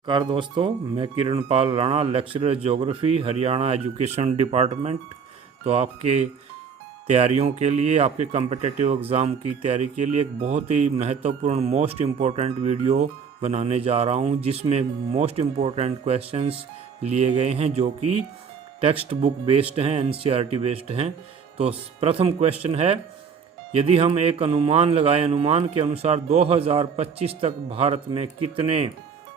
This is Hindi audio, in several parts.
नमस्कार दोस्तों, मैं Kiranpal Rana, lecturer geography, Haryana education department. तो आपके तैयारियों के लिए, आपके कम्पिटिटिव एग्ज़ाम की तैयारी के लिए एक बहुत ही महत्वपूर्ण मोस्ट इम्पोर्टेंट वीडियो बनाने जा रहा हूं, जिसमें मोस्ट इम्पोर्टेंट क्वेश्चंस लिए गए हैं जो कि टेक्स्ट बुक बेस्ड हैं, एनसीईआरटी बेस्ड हैं। तो प्रथम क्वेश्चन है, यदि हम एक अनुमान लगाएं, अनुमान के अनुसार 2025 तक भारत में कितने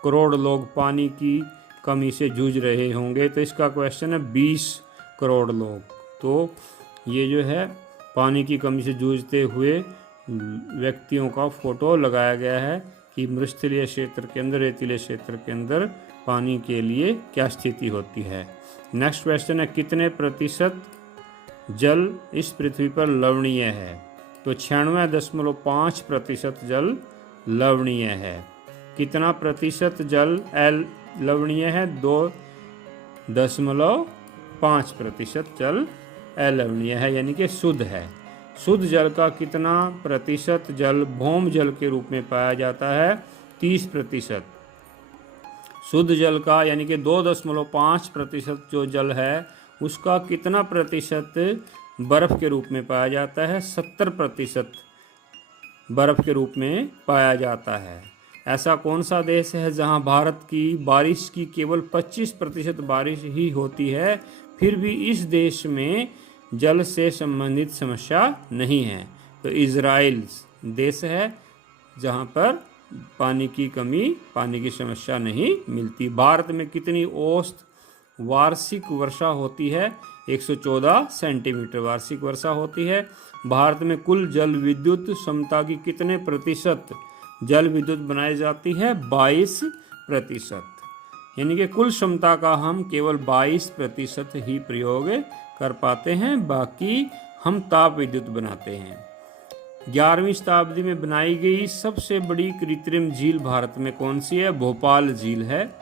करोड़ लोग पानी की कमी से जूझ रहे होंगे। तो इसका क्वेश्चन है 20 करोड़ लोग। तो ये जो है पानी की कमी से जूझते हुए व्यक्तियों का फोटो लगाया गया है कि मृस्थलीय क्षेत्र के अंदर, रेतीले क्षेत्र के अंदर पानी के लिए क्या स्थिति होती है। नेक्स्ट क्वेश्चन है, कितने प्रतिशत जल इस पृथ्वी पर लवणीय है। तो 96.5% जल लवणीय है। कितना प्रतिशत जल लवणीय है? 2.5% जल अलवणीय है, यानी कि शुद्ध है। शुद्ध जल का कितना प्रतिशत जल भौम जल के रूप में पाया जाता है? 30%। शुद्ध जल का यानी कि 2.5% जो जल है उसका कितना प्रतिशत बर्फ के रूप में पाया जाता है? 70% बर्फ के रूप में पाया जाता है। ऐसा कौन सा देश है जहां भारत की बारिश की केवल 25% बारिश ही होती है, फिर भी इस देश में जल से संबंधित समस्या नहीं है? तो इजराइल देश है जहां पर पानी की कमी, पानी की समस्या नहीं मिलती। भारत में कितनी औसत वार्षिक वर्षा होती है? 114 सेंटीमीटर वार्षिक वर्षा होती है। भारत में कुल जल विद्युत क्षमता की कितने प्रतिशत जल विद्युत बनाई जाती है? 22%। यानी कि कुल क्षमता का हम केवल 22% ही प्रयोग कर पाते हैं, बाकी हम ताप विद्युत बनाते हैं। 11वीं शताब्दी में बनाई गई सबसे बड़ी कृत्रिम झील भारत में कौन सी है? भोपाल झील है।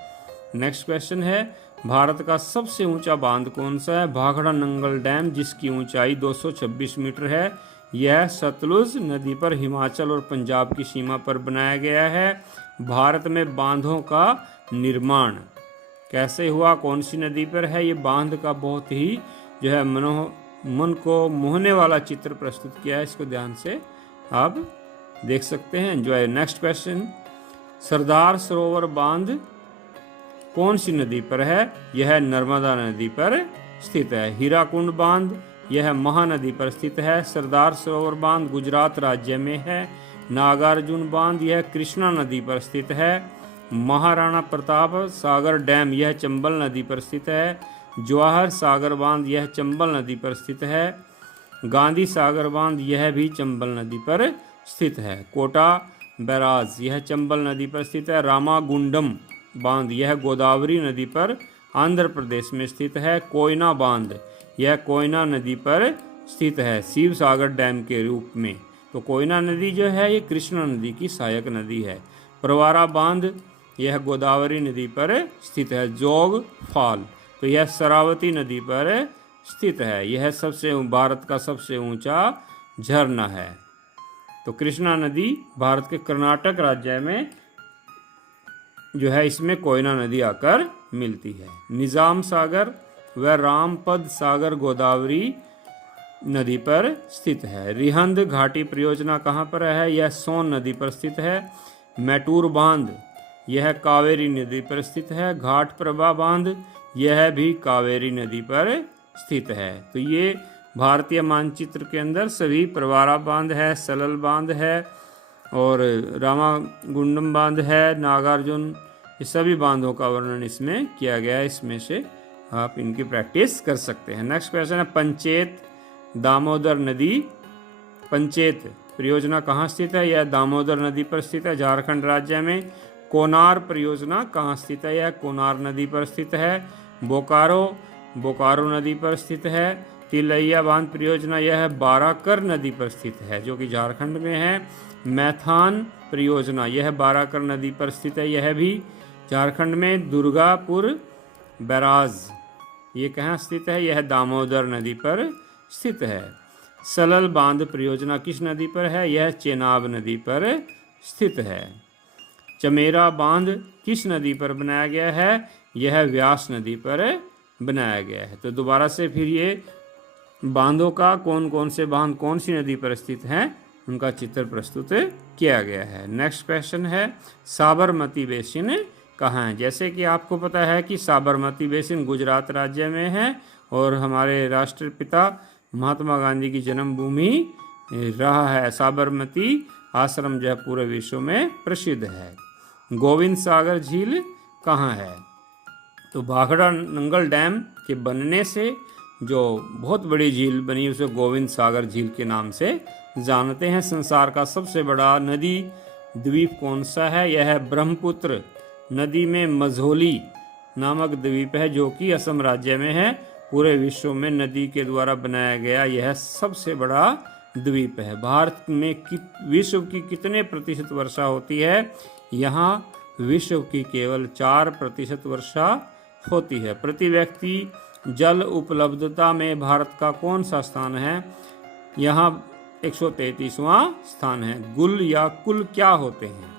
नेक्स्ट क्वेश्चन है, भारत का सबसे ऊंचा बांध कौन सा है? भाखड़ा नंगल डैम, जिसकी ऊंचाई 226 मीटर है। यह सतलुज नदी पर हिमाचल और पंजाब की सीमा पर बनाया गया है। भारत में बांधों का निर्माण कैसे हुआ? कौन सी नदी पर है? ये बांध का बहुत ही जो है मन को मोहने वाला चित्र प्रस्तुत किया है। इसको ध्यान से आप देख सकते हैं, enjoy. Next question, Sardar Sarovar बांध कौन सी नदी पर है? यह नर्मदा नदी पर स्थित है। हीराकुंड बांध, यह महानदी पर स्थित है। सरदार सरोवर बांध गुजरात राज्य में है। नागार्जुन बांध, यह कृष्णा नदी पर स्थित है। महाराणा प्रताप सागर डैम, यह चंबल नदी पर स्थित है। जवाहर सागर बांध, यह चंबल नदी पर स्थित है। गांधी सागर बांध, यह भी चंबल नदी पर स्थित है। कोटा बैराज, यह चंबल नदी पर स्थित है। रामागुंडम बांध, यह गोदावरी नदी पर आंध्र प्रदेश में स्थित है। कोयना बांध, यह कोयना नदी पर स्थित है शिव सागर डैम के रूप में। तो कोयना नदी जो है ये कृष्णा नदी की सहायक नदी है। प्रवारा बांध, यह गोदावरी नदी पर स्थित है। जोग फाल, तो यह शरावती नदी पर स्थित है। यह भारत का सबसे ऊंचा झरना है। तो कृष्णा नदी भारत के कर्नाटक राज्य में जो है इसमें कोयना नदी आकर मिलती है। निजाम सागर व रामपद सागर गोदावरी नदी पर स्थित है। रिहंद घाटी परियोजना कहाँ पर है? यह सोन नदी पर स्थित है। मैटूर बांध, यह कावेरी नदी पर स्थित है। घाट प्रभा बांध, यह भी कावेरी नदी पर स्थित है। तो ये भारतीय मानचित्र के अंदर सभी प्रवारा बांध है, सलल बांध है और रामागुंडम बांध है, नागार्जुन, ये सभी बांधों का वर्णन इसमें किया गया है। इसमें से आप इनकी प्रैक्टिस कर सकते हैं। नेक्स्ट क्वेश्चन है, पंचेत दामोदर नदी, पंचेत परियोजना कहाँ स्थित है? यह दामोदर नदी पर स्थित है, झारखंड राज्य में। कोनार परियोजना कहाँ स्थित है? यह कोनार नदी पर स्थित है। बोकारो नदी पर स्थित है। तिलैया बांध परियोजना, यह बाराकर नदी पर स्थित है जो कि झारखंड में है। मैथान परियोजना, यह बाराकर नदी पर स्थित है, यह भी झारखंड में। दुर्गापुर बैराज, ये कहाँ स्थित है? यह दामोदर नदी पर स्थित है। सलल बांध परियोजना किस नदी पर है? यह चेनाब नदी पर स्थित है। चमेरा बांध किस नदी पर बनाया गया है? यह व्यास नदी पर बनाया गया है। तो दोबारा से फिर ये बांधों का कौन कौन से बांध कौन सी नदी पर स्थित हैं उनका चित्र प्रस्तुत किया गया है। नेक्स्ट क्वेश्चन है साबरमती बेसिन कहाँ है? जैसे कि आपको पता है कि साबरमती बेसिन गुजरात राज्य में है और हमारे राष्ट्रपिता महात्मा गांधी की जन्मभूमि रहा है। साबरमती आश्रम जो है पूरे विश्व में प्रसिद्ध है। गोविंद सागर झील कहाँ है? तो भाखड़ा नंगल डैम के बनने से जो बहुत बड़ी झील बनी उसे गोविंद सागर झील के नाम से जानते हैं। संसार का सबसे बड़ा नदी द्वीप कौन सा है? यह है ब्रह्मपुत्र नदी में मझौली नामक द्वीप है जो कि असम राज्य में है। पूरे विश्व में नदी के द्वारा बनाया गया यह सबसे बड़ा द्वीप है। भारत में विश्व की कितने प्रतिशत वर्षा होती है? यहाँ विश्व की केवल 4% वर्षा होती है। प्रति व्यक्ति जल उपलब्धता में भारत का कौन सा स्थान है? यहाँ 133वां स्थान है। गुल या कुल क्या होते हैं?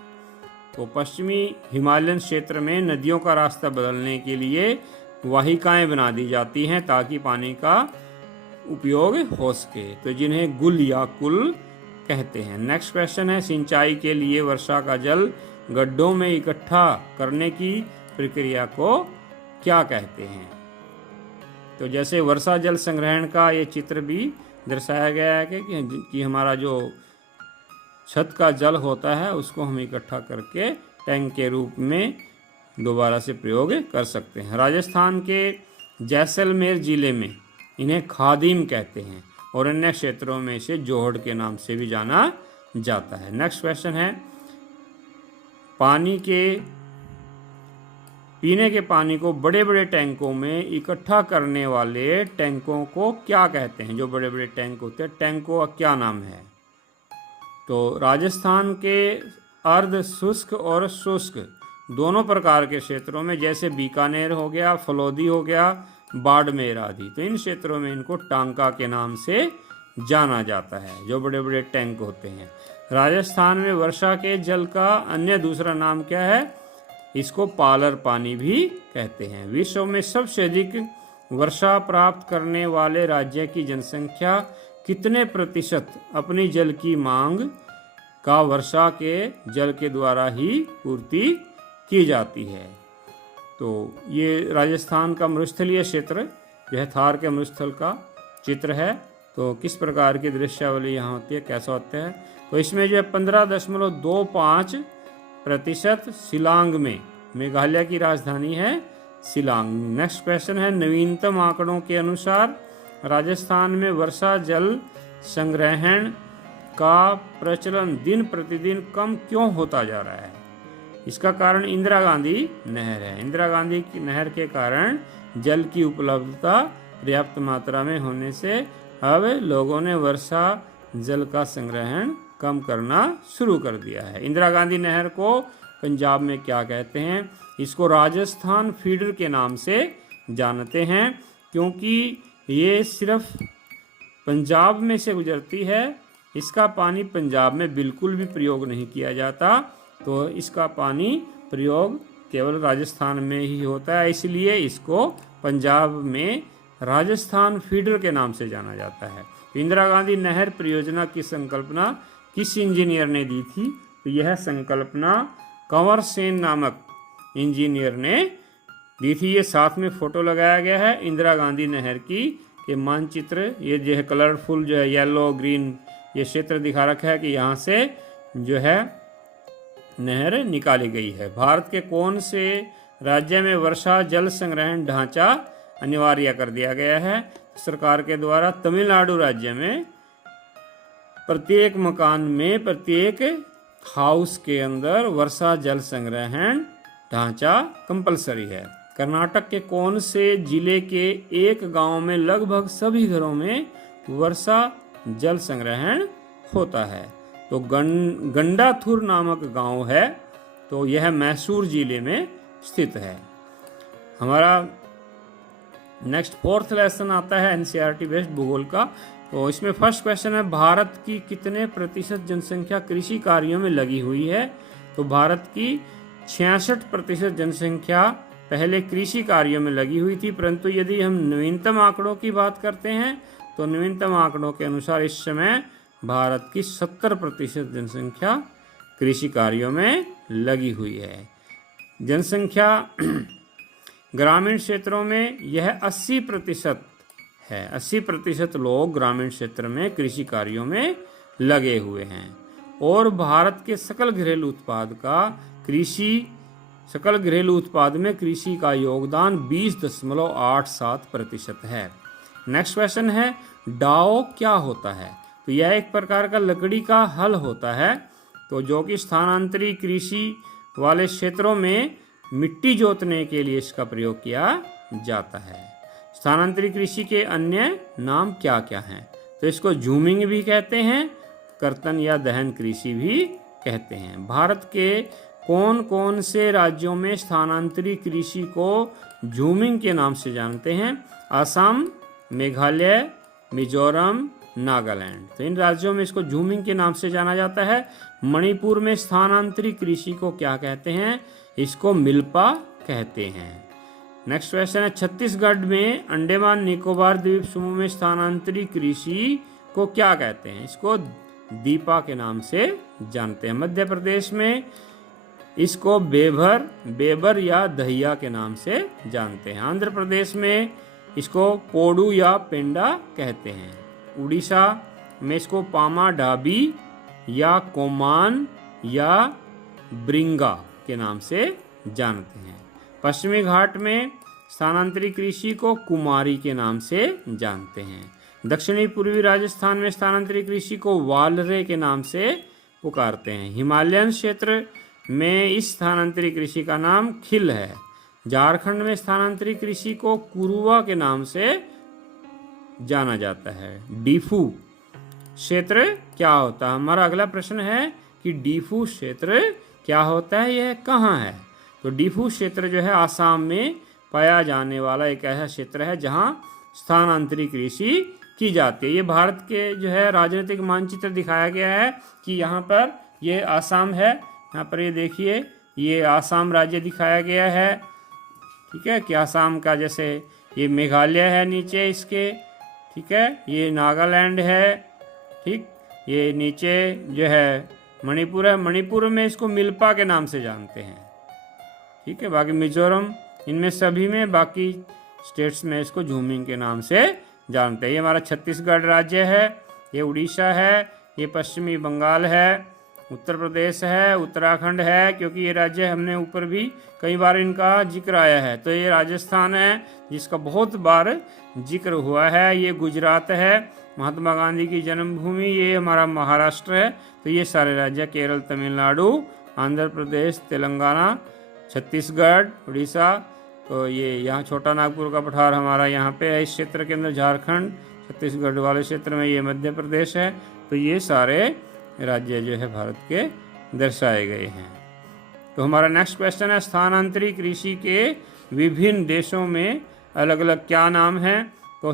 तो पश्चिमी हिमालयन क्षेत्र में नदियों का रास्ता बदलने के लिए वाहिकाएं बना दी जाती हैं ताकि पानी का उपयोग हो सके, तो जिन्हें गुल या कुल कहते हैं। नेक्स्ट क्वेश्चन है सिंचाई के लिए वर्षा का जल गड्ढों में इकट्ठा करने की प्रक्रिया को क्या कहते हैं? तो जैसे वर्षा जल संग्रहण का ये चित्र भी दर्शाया गया है कि हमारा जो छत का जल होता है उसको हम इकट्ठा करके टैंक के रूप में दोबारा से प्रयोग कर सकते हैं। राजस्थान के जैसलमेर जिले में इन्हें खादिम कहते हैं और अन्य क्षेत्रों में इसे जोहड़ के नाम से भी जाना जाता है। नेक्स्ट क्वेश्चन है पीने के पानी को बड़े बड़े टैंकों में इकट्ठा करने वाले टैंकों को क्या कहते हैं? जो बड़े बड़े टैंक होते हैं टैंकों का क्या नाम है? तो राजस्थान के अर्ध शुष्क और शुष्क दोनों प्रकार के क्षेत्रों में जैसे बीकानेर हो गया, फलौदी हो गया, बाड़मेर आदि, तो इन क्षेत्रों में इनको टांका के नाम से जाना जाता है जो बड़े बड़े टैंक होते हैं। राजस्थान में वर्षा के जल का अन्य दूसरा नाम क्या है? इसको पालर पानी भी कहते हैं। विश्व में सबसे अधिक वर्षा प्राप्त करने वाले राज्य की जनसंख्या कितने प्रतिशत अपनी जल की मांग का वर्षा के जल के द्वारा ही पूर्ति की जाती है? तो ये राजस्थान का मरुस्थलीय क्षेत्र जो है थार के मरुस्थल का चित्र है। तो किस प्रकार की दृश्यावली यहाँ होती है, कैसा होता है? तो इसमें जो है 15.25% शिलांग में, मेघालय की राजधानी है शिलांग। नेक्स्ट क्वेश्चन है नवीनतम आंकड़ों के अनुसार राजस्थान में वर्षा जल संग्रहण का प्रचलन दिन प्रतिदिन कम क्यों होता जा रहा है? इसका कारण इंदिरा गांधी नहर है। इंदिरा गांधी की नहर के कारण जल की उपलब्धता पर्याप्त मात्रा में होने से अब लोगों ने वर्षा जल का संग्रहण कम करना शुरू कर दिया है। इंदिरा गांधी नहर को पंजाब में क्या कहते हैं? इसको राजस्थान फीडर के नाम से जानते हैं क्योंकि ये सिर्फ पंजाब में से गुजरती है। इसका पानी पंजाब में बिल्कुल भी प्रयोग नहीं किया जाता, तो इसका पानी प्रयोग केवल राजस्थान में ही होता है, इसलिए इसको पंजाब में राजस्थान फीडर के नाम से जाना जाता है। इंदिरा गांधी नहर परियोजना की संकल्पना किस इंजीनियर ने दी थी? तो यह संकल्पना कंवर सेन नामक इंजीनियर ने दी थी। ये साथ में फोटो लगाया गया है इंदिरा गांधी नहर की के मानचित्र, ये जो है कलरफुल जो है येलो ग्रीन ये क्षेत्र दिखा रखा है कि यहाँ से जो है नहर निकाली गई है। भारत के कौन से राज्य में वर्षा जल संग्रहण ढांचा अनिवार्य कर दिया गया है? सरकार के द्वारा तमिलनाडु राज्य में प्रत्येक मकान में प्रत्येक हाउस के अंदर वर्षा जल संग्रहण ढांचा कंपलसरी है। कर्नाटक के कौन से जिले के एक गांव में लगभग सभी घरों में वर्षा जल संग्रहण होता है? तो गंडाथुर नामक गांव है, तो यह मैसूर जिले में स्थित है। हमारा नेक्स्ट 4th लेसन आता है एनसीईआरटी बेस्ड भूगोल का। तो इसमें फर्स्ट क्वेश्चन है भारत की कितने प्रतिशत जनसंख्या कृषि कार्यों में लगी हुई है? तो भारत की 66% जनसंख्या पहले कृषि कार्यों में लगी हुई थी, परंतु यदि हम नवीनतम आंकड़ों की बात करते हैं तो नवीनतम आंकड़ों के अनुसार इस समय भारत की 70% जनसंख्या कृषि कार्यों में लगी हुई है। जनसंख्या ग्रामीण क्षेत्रों में यह 80% है। 80% लोग ग्रामीण क्षेत्र में कृषि कार्यों में लगे हुए हैं। और भारत के सकल घरेलू उत्पाद में कृषि का योगदान 20.87% है। नेक्स्ट क्वेश्चन है, डाओ क्या होता है? तो यह एक प्रकार का लकड़ी का हल होता है, तो जो कि स्थानांतरित कृषि वाले क्षेत्रों में मिट्टी जोतने के लिए इसका प्रयोग किया जाता है। स्थानांतरित कृषि के अन्य नाम क्या क्या हैं? तो इसको झूमिंग भी कहते हैं, कर्तन या दहन कृषि भी कहते हैं। भारत के कौन कौन से राज्यों में स्थानांतरित कृषि को झूमिंग के नाम से जानते हैं? असम, मेघालय, मिजोरम, नागालैंड। तो इन राज्यों में इसको झूमिंग के नाम से जाना जाता है। मणिपुर में स्थानांतरित कृषि को क्या कहते हैं? इसको मिल्पा कहते हैं। नेक्स्ट क्वेश्चन है, छत्तीसगढ़ में अंडमान निकोबार द्वीप समूह में स्थानांतरित कृषि को क्या कहते हैं? इसको दीपा के नाम से जानते हैं। मध्य प्रदेश में इसको बेबर या दहिया के नाम से जानते हैं। आंध्र प्रदेश में इसको पोडू या पेंडा कहते हैं। उड़ीसा में इसको पामा डाबी या कोमान या ब्रिंगा के नाम से जानते हैं। पश्चिमी घाट में स्थानांतरित कृषि को कुमारी के नाम से जानते हैं। दक्षिणी पूर्वी राजस्थान में स्थानांतरित कृषि को वालरे के नाम से पुकारते हैं। हिमालयन क्षेत्र में इस स्थानांतरित कृषि का नाम खिल है। झारखंड में स्थानांतरित कृषि को कुरुआ के नाम से जाना जाता है। डीफू क्षेत्र क्या होता है? हमारा अगला प्रश्न है कि डीफू क्षेत्र क्या होता है, यह कहाँ है? तो डीफू क्षेत्र जो है आसाम में पाया जाने वाला एक ऐसा क्षेत्र है जहाँ स्थानांतरित कृषि की जाती है। ये भारत के जो है राजनीतिक मानचित्र दिखाया गया है कि यहाँ पर ये आसाम है। यहाँ पर ये देखिए, ये आसाम राज्य दिखाया गया है। ठीक है, कि आसाम का जैसे ये मेघालय है नीचे इसके, ठीक है, ये नागालैंड है, ठीक, ये नीचे जो है मणिपुर है। मणिपुर में इसको मिल्पा के नाम से जानते हैं। ठीक है, बाकी मिजोरम, इनमें सभी में, बाकी स्टेट्स में इसको झूमिंग के नाम से जानते हैं। ये हमारा छत्तीसगढ़ राज्य है, ये उड़ीसा है, ये पश्चिमी बंगाल है, उत्तर प्रदेश है, उत्तराखंड है, क्योंकि ये राज्य हमने ऊपर भी कई बार इनका जिक्र आया है। तो ये राजस्थान है जिसका बहुत बार जिक्र हुआ है। ये गुजरात है, महात्मा गांधी की जन्मभूमि, ये हमारा महाराष्ट्र है। तो ये सारे राज्य, केरल, तमिलनाडु, आंध्र प्रदेश, तेलंगाना, छत्तीसगढ़, उड़ीसा। तो ये यहाँ छोटा नागपुर का पठार हमारा यहाँ पे है इस क्षेत्र के अंदर, झारखंड, छत्तीसगढ़ वाले क्षेत्र में ये मध्य प्रदेश है। तो ये सारे राज्य जो है भारत के दर्शाए गए हैं। तो हमारा नेक्स्ट क्वेश्चन है, स्थानांतरित कृषि के विभिन्न देशों में अलग अलग क्या नाम हैं? तो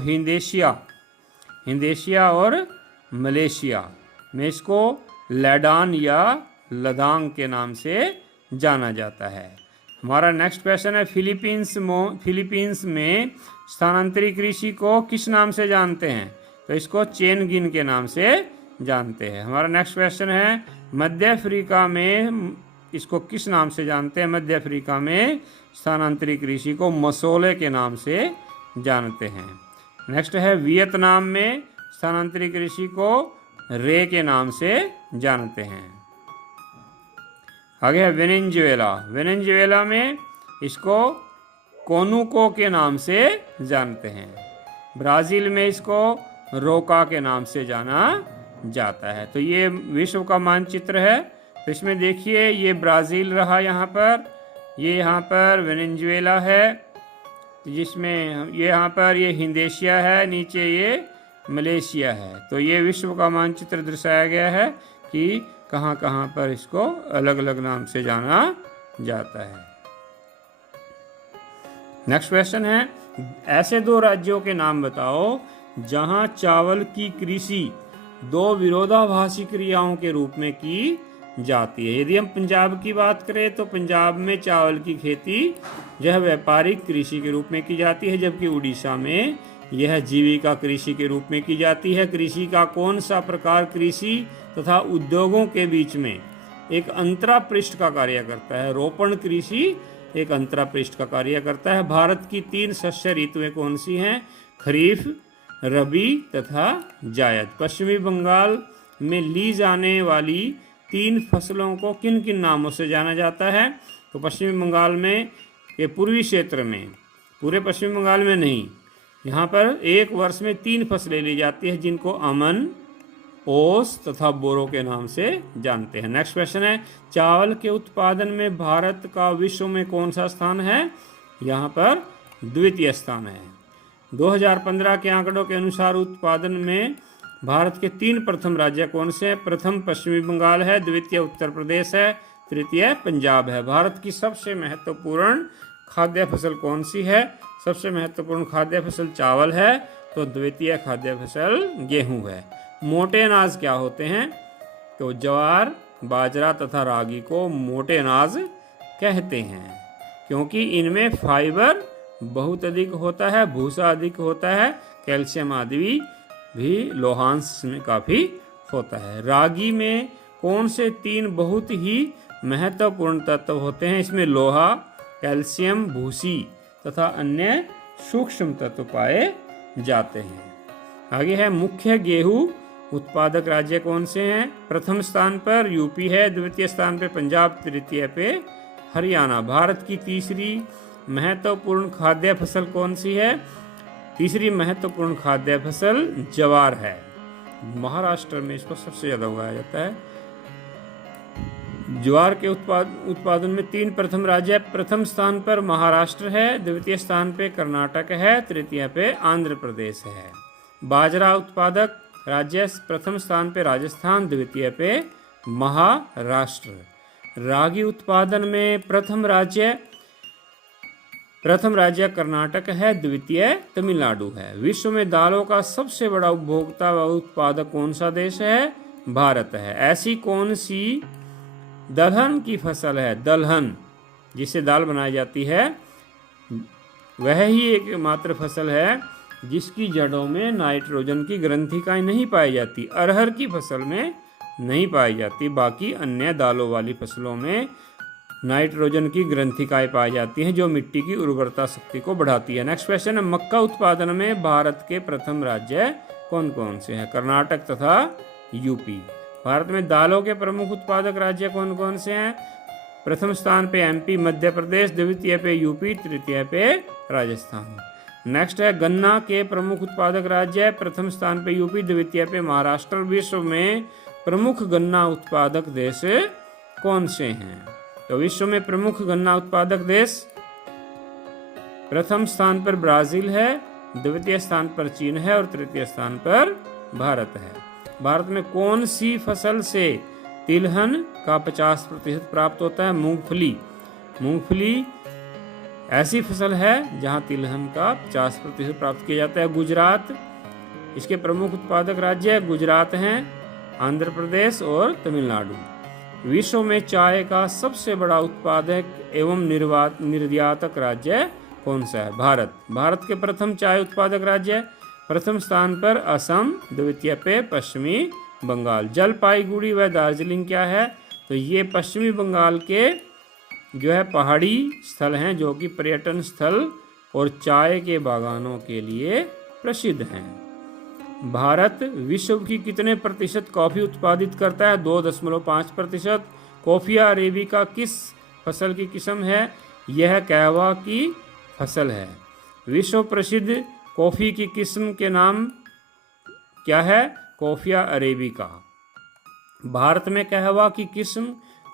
हिंदेशिया और मलेशिया में इसको लैडान या लदांग के नाम से जाना जाता है। हमारा नेक्स्ट क्वेश्चन है, फिलीपींस में स्थानांतरित कृषि को किस नाम से जानते हैं? तो इसको चेनगिन के नाम से जानते हैं। हमारा नेक्स्ट क्वेश्चन है, मध्य अफ्रीका में इसको किस नाम से जानते हैं? मध्य अफ्रीका में स्थानांतरित कृषि को मसोले के नाम से जानते हैं। नेक्स्ट है, वियतनाम में स्थानांतरित कृषि को रे के नाम से जानते हैं। आगे है वेनेजुएला में इसको कोनुको के नाम से जानते हैं। ब्राज़ील में इसको रोका के नाम से जाना जाता है। तो ये विश्व का मानचित्र है। तो इसमें देखिए, ये ब्राज़ील रहा यहाँ पर, ये यहाँ पर वेनेजुएला है, जिसमें ये यहाँ पर ये हिंदेशिया है, नीचे ये मलेशिया है। तो ये विश्व का मानचित्र दर्शाया गया है कि कहाँ कहाँ पर इसको अलग अलग नाम से जाना जाता है। नेक्स्ट क्वेश्चन है, ऐसे दो राज्यों के नाम बताओ जहाँ चावल की कृषि दो विरोधाभासी क्रियाओं के रूप में की जाती है। यदि हम पंजाब की बात करें तो पंजाब में चावल की खेती यह व्यापारिक कृषि के रूप में की जाती है, जबकि उड़ीसा में यह जीविका कृषि के रूप में की जाती है। कृषि का कौन सा प्रकार कृषि तथा उद्योगों के बीच में एक अंतरापृष्ठ का कार्य करता है? रोपण कृषि एक अंतरापृष्ठ का कार्य करता है। भारत की 3 शस्य ऋतुएं कौन सी हैं? खरीफ, रबी तथा जायद। पश्चिमी बंगाल में ली जाने वाली 3 फसलों को किन किन नामों से जाना जाता है? तो पश्चिमी बंगाल में ये पूर्वी क्षेत्र में, पूरे पश्चिम बंगाल में नहीं, यहाँ पर एक वर्ष में 3 फसलें ली जाती है, जिनको अमन, ओस तथा बोरो के नाम से जानते हैं। नेक्स्ट क्वेश्चन है, चावल के उत्पादन में भारत का विश्व में कौन सा स्थान है? यहाँ पर द्वितीय स्थान है। 2015 के आंकड़ों के अनुसार उत्पादन में भारत के 3 प्रथम राज्य कौन से हैं? प्रथम पश्चिमी बंगाल है, द्वितीय उत्तर प्रदेश है, तृतीय पंजाब है। भारत की सबसे महत्वपूर्ण खाद्य फसल कौन सी है? सबसे महत्वपूर्ण खाद्य फसल चावल है, तो द्वितीय खाद्य फसल गेहूं है। मोटे अनाज क्या होते हैं? तो ज्वार, बाजरा तथा रागी को मोटे अनाज कहते हैं, क्योंकि इनमें फाइबर बहुत अधिक होता है, भूसा अधिक होता है, कैल्शियम आदि भी लोहांश में काफ़ी होता है। रागी में कौन से 3 बहुत ही महत्वपूर्ण तत्व होते हैं? इसमें लोहा, कैल्शियम, भूसी तथा अन्य सूक्ष्म तत्व पाए जाते हैं। आगे है, मुख्य गेहूं उत्पादक राज्य कौन से हैं? प्रथम स्थान पर यूपी है, द्वितीय स्थान पे पंजाब, तृतीय पे हरियाणा। भारत की तीसरी महत्वपूर्ण खाद्य फसल कौन सी है? तीसरी महत्वपूर्ण खाद्य फसल ज्वार है। महाराष्ट्र में इसको सबसे ज़्यादा उगाया जाता है। ज्वार के उत्पादन में 3 प्रथम राज्य, प्रथम स्थान पर महाराष्ट्र है, द्वितीय स्थान पे कर्नाटक है, तृतीय पे आंध्र प्रदेश है। बाजरा उत्पादक राज्य, प्रथम स्थान पे राजस्थान, द्वितीय पे महाराष्ट्र। रागी उत्पादन में प्रथम राज्य कर्नाटक है, द्वितीय तमिलनाडु है। विश्व में दालों का सबसे बड़ा उपभोक्ता व उत्पादक कौन सा देश है? भारत है। ऐसी कौन सी दलहन की फसल है? दलहन, जिससे दाल बनाई जाती है, वह ही एकमात्र फसल है जिसकी जड़ों में नाइट्रोजन की ग्रंथिकाएं नहीं पाई जाती। अरहर की फसल में नहीं पाई जाती, बाकी अन्य दालों वाली फसलों में नाइट्रोजन की ग्रंथिकाएं पाई जाती हैं, जो मिट्टी की उर्वरता शक्ति को बढ़ाती है। नेक्स्ट क्वेश्चन है, मक्का उत्पादन में भारत के प्रथम राज्य कौन कौन से हैं? कर्नाटक तथा यूपी। भारत में दालों के प्रमुख उत्पादक राज्य कौन कौन से हैं? प्रथम स्थान पे एमपी, मध्य प्रदेश, द्वितीय पे यूपी, तृतीय पे राजस्थान। नेक्स्ट है, गन्ना के प्रमुख उत्पादक राज्य, प्रथम स्थान पे यूपी, द्वितीय पे महाराष्ट्र। विश्व में प्रमुख गन्ना उत्पादक देश कौन से हैं? तो विश्व में प्रमुख गन्ना उत्पादक देश, प्रथम स्थान पर ब्राजील है, द्वितीय स्थान पर चीन है और तृतीय स्थान पर भारत है। भारत में कौन सी फसल से तिलहन का 50% प्राप्त होता है? मूंगफली। मूंगफली ऐसी फसल है जहां तिलहन का 50% प्राप्त किया जाता है। गुजरात, इसके प्रमुख उत्पादक राज्य गुजरात हैं, आंध्र प्रदेश और तमिलनाडु। विश्व में चाय का सबसे बड़ा उत्पादक एवं निर्यातक राज्य कौन सा है? भारत। भारत के प्रथम चाय उत्पादक राज्य, प्रथम स्थान पर असम, द्वितीय पे पश्चिमी बंगाल। जलपाईगुड़ी व दार्जिलिंग क्या है? तो ये पश्चिमी बंगाल के जो है पहाड़ी स्थल हैं, जो कि पर्यटन स्थल और चाय के बागानों के लिए प्रसिद्ध हैं। भारत विश्व की कितने प्रतिशत कॉफ़ी उत्पादित करता है? 2.5%। कॉफिया अरेबिका किस फसल की किस्म है? यह कहवा की फसल है। विश्व प्रसिद्ध कॉफ़ी की किस्म के नाम क्या है? Coffea arabica. भारत में कहवा की किस्म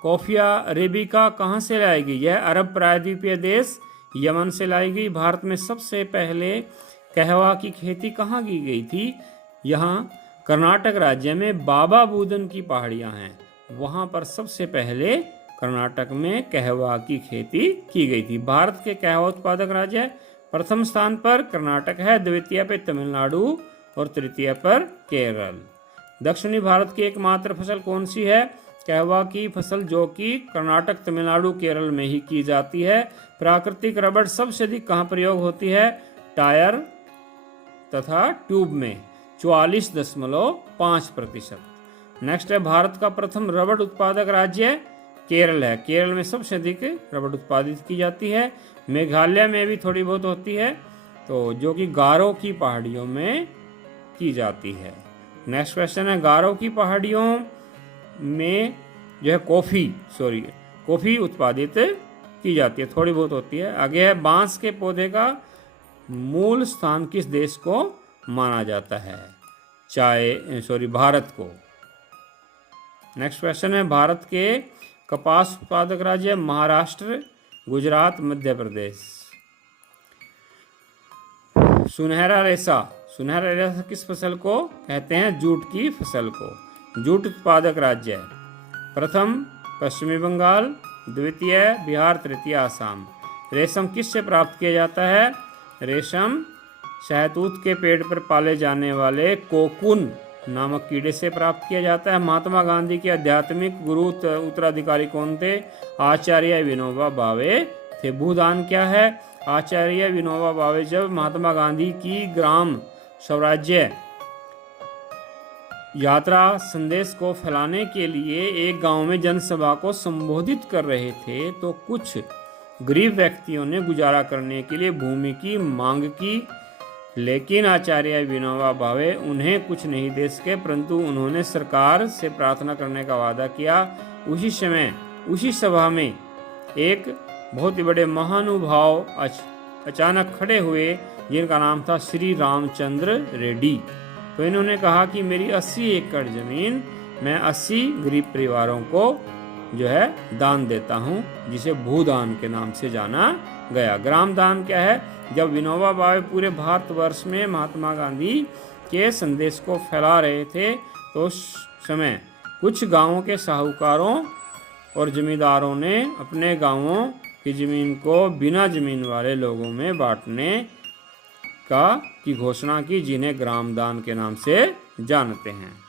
कॉफिया अरेबिका कहाँ से लाई गई? यह अरब प्रायद्वीपीय देश यमन से लाई गई। भारत में सबसे पहले कहवा की खेती कहाँ की गई थी? यहाँ कर्नाटक राज्य में बाबा बूदन की पहाड़ियाँ हैं, वहाँ पर सबसे पहले कर्नाटक में कहवा की खेती की गई थी। भारत के कहवा उत्पादक राज्य, प्रथम स्थान पर कर्नाटक है, द्वितीय पे तमिलनाडु और तृतीय पर केरल। दक्षिणी भारत की एकमात्र फसल कौन सी है? कहवा की फसल जो कि कर्नाटक, तमिलनाडु, केरल में ही की जाती है। प्राकृतिक रबड़ सबसे अधिक कहाँ प्रयोग होती है? टायर तथा ट्यूब में 44.5%। नेक्स्ट है भारत का प्रथम रबड़ उत्पादक राज्य केरल है। केरल में सबसे अधिक रबड़ उत्पादित की जाती है। मेघालय में भी थोड़ी बहुत होती है, तो जो कि गारो की पहाड़ियों में की जाती है। नेक्स्ट क्वेश्चन है गारो की पहाड़ियों में जो है कॉफी उत्पादित की जाती है, थोड़ी बहुत होती है। आगे है बांस के पौधे का मूल स्थान किस देश को माना जाता है? भारत को। नेक्स्ट क्वेश्चन है भारत के कपास उत्पादक राज्य महाराष्ट्र, गुजरात, मध्य प्रदेश। सुनहरा रेशा किस फसल को कहते हैं? जूट की फसल को। जूट उत्पादक राज्य प्रथम पश्चिमी बंगाल, द्वितीय बिहार, तृतीय असम। रेशम किससे प्राप्त किया जाता है? रेशम शहतूत के पेड़ पर पाले जाने वाले कोकून नामक कीड़े से प्राप्त किया जाता है। महात्मा गांधी के आध्यात्मिक गुरु उत्तराधिकारी कौन थे? आचार्य विनोबा भावे थे। भूदान क्या है? आचार्य विनोबा भावे जब महात्मा गांधी की ग्राम स्वराज्य यात्रा संदेश को फैलाने के लिए एक गांव में जनसभा को संबोधित कर रहे थे, तो कुछ गरीब व्यक्तियों ने गुजारा करने के लिए भूमि की मांग की, लेकिन आचार्य विनोबा भावे उन्हें कुछ नहीं दे सके, परंतु उन्होंने सरकार से प्रार्थना करने का वादा किया। उसी सभा में एक बहुत ही बड़े महानुभाव अचानक खड़े हुए, जिनका नाम था श्री रामचंद्र रेड्डी। तो इन्होंने कहा कि मेरी 80 एकड़ जमीन मैं 80 गरीब परिवारों को जो है दान देता हूँ, जिसे भूदान के नाम से जाना गया। ग्राम दान क्या है? जब विनोबा भावे पूरे भारतवर्ष में महात्मा गांधी के संदेश को फैला रहे थे, तो उस समय कुछ गांवों के साहूकारों और जमींदारों ने अपने गांवों की जमीन को बिना जमीन वाले लोगों में बांटने की घोषणा की, जिन्हें ग्राम दान के नाम से जानते हैं।